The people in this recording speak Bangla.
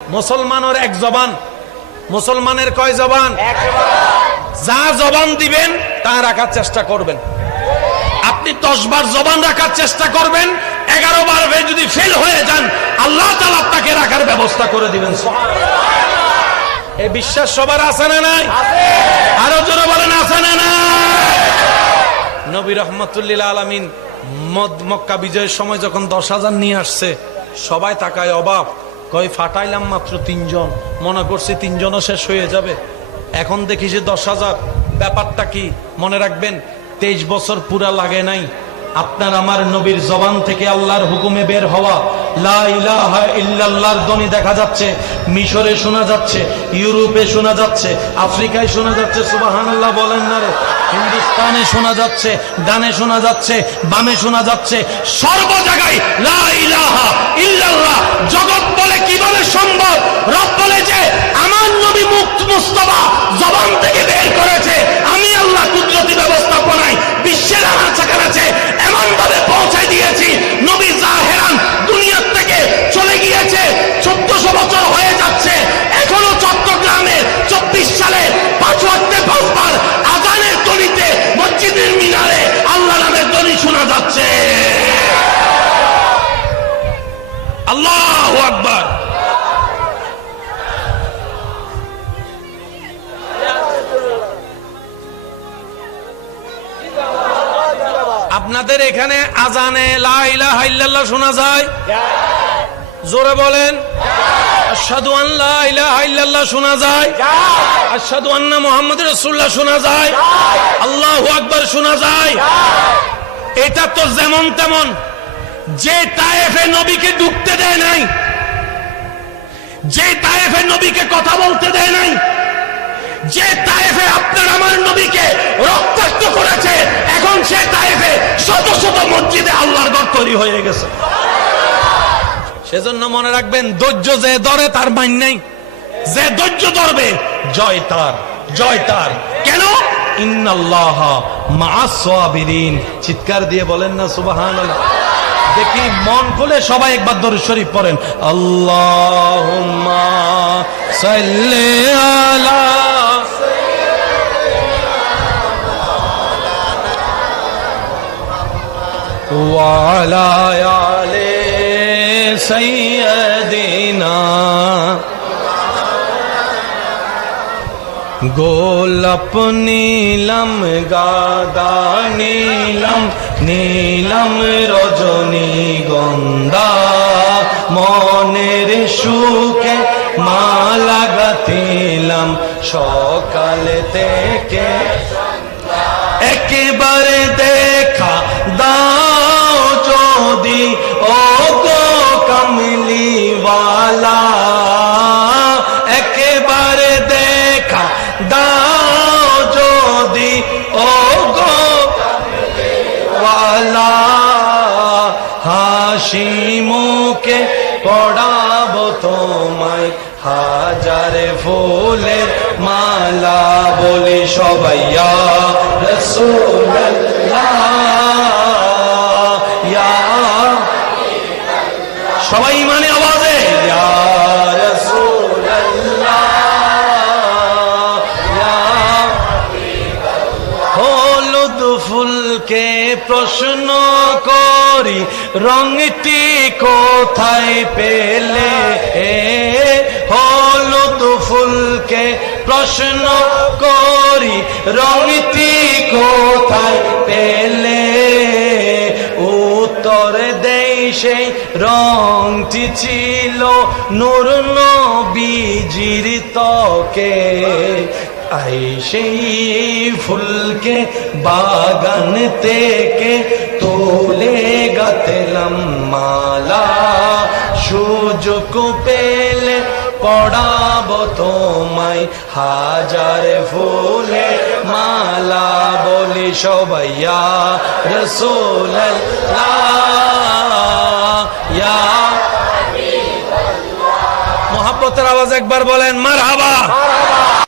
মুসলমানের এক জবান, মুসলমানের কয় জবান? যা জবান দিবেন তা রাখার চেষ্টা করবেন। আপনি 10 বার জবান রাখার চেষ্টা করবেন, 11 বার যদি ফেল হয়ে যান আল্লাহ তাআলা আপনাকে রাখার ব্যবস্থা করে দিবেন। এই বিশ্বাস সবার আছে না নাই? আরো জোরে বলেন আছে না নাই? নবী রাহমাতুল্লিল আলামিন মক্কা বিজয়ের সময় যখন 10,000 নিয়ে আসছে, সবাই তাকায় অবাক, কয় ফাটাইলাম মাত্র 3 জন, মনে করছি 3 জনও শেষ হয়ে যাবে। এখন দেখি যে 10,000। ব্যাপারটা কি মনে রাখবেন, 23 বছর পুরা লাগে নাই আপনার আমার নবীর জবান থেকে আল্লাহর হুকুমে বের হওয়া লা ইলাহা ইল্লাল্লাহর ধ্বনি দেখা যাচ্ছে। মিশরে শোনা যাচ্ছে, ইউরোপে শোনা যাচ্ছে, আফ্রিকায় শোনা যাচ্ছে, সুবহানাল্লাহ বলেন না রে। হিন্দুস্তানে শোনা যাচ্ছে, ডানে শোনা যাচ্ছে, বামে শোনা যাচ্ছে, সর্ব জায়গায় লা ইলাহা ইল্লাল্লাহ। জগৎ বলে কিভাবে সম্ভব? রব বলে যে আমার নবী মুস্তাফা জবান থেকে বের করেছে, আমি আল্লাহ কুদরতি ব্যবস্থাপনায় বিশ্বের আনাচে এমন ভাবে পৌঁছে দিয়েছি, নবী জাহেরান দুনিয়া থেকে চলে গিয়েছে, 1400 বছর হয়ে যাচ্ছে, এখনো চট্টগ্রামে 24 সালে 5 ওয়াক্তে 5 বার আযানের ধ্বনিতে মসজিদের মিনারে আল্লাহ নামের ধ্বনি শোনা যাচ্ছে। আল্লাহু আকবার। আপনাদের এখানে আজানে লা ইলাহা ইল্লাল্লাহ শোনা যায়? জোরে বলেন। আশহাদু আন লা ইলাহা ইল্লাল্লাহ শোনা যায়? আশহাদু আন্না মুহাম্মাদুর রাসূলুল্লাহ শোনা যায়? আল্লাহু আকবার শোনা যায়? এটা তো যেমন তেমন। যে তায়েফে নবীকে ঢুকতে দেয় নাই, যে তায়েফে নবীকে কথা বলতে দেয় নাই, যে তায়েফে আপনার আমার নবীকে রক্তাক্ত করেছে, এখন সে তায়েফে শত শত মসজিদে আল্লাহর ঘর তৈরি হয়ে গেছে। সেজন্য মনে রাখবেন, ধৈর্য যে ধরে তার মান নাই, যে ধৈর্য ধরবে জয় তার, জয় তার। কেন? ইন্নাল্লাহা মাআস সাবিরিন। চিৎকার দিয়ে বলেন না সুবহানাল্লাহ। দেখি মন খুলে সবাই একবার দরুদ শরীফ পড়েন। আল্লাহুম্মা সাল্লি আলা ওয়া আলা আলি সাইয়্যিদিনা। গোলাপ নীলম গাদা নীলম নীলম রজনী গন্ধা, মনের সুখে মালা গাঁথিলাম সকাল থেকে। একেবারে দেখা দাও যদি ও গো কামলিওয়ালা, একেবারে দেখা দাও যদি ও গো কামলিওয়ালা, হাসি মুখে পড়াবো তোমায় হাজার ফুলের মালা, বলি সবাই ইয়া রাসূলুল্লাহ, ইয়া সবাই মানে আওয়াজে ইয়া রাসূলুল্লাহ, ইয়া হলুদ ফুলকে প্রশ্ন করি রঙটি কোথায় পেলে, হলুদ ফুলকে প্রশ্ন করি রঙটি কোথায় পেলে, উত্তর দেই সেই রঙটি ছিল নূর নবীজির ত্বকে। আই সেই ফুলকে বাগান থেকে তোলে গাঁথলাম মালা, সুযোগ পেলে পড়াবো তোমায় হাজার ফুলে মালা, বলি সবাই ইয়া রাসূলুল্লাহ, ইয়া মুহাব্বতের আওয়াজ একবার বলেন মারহাবা।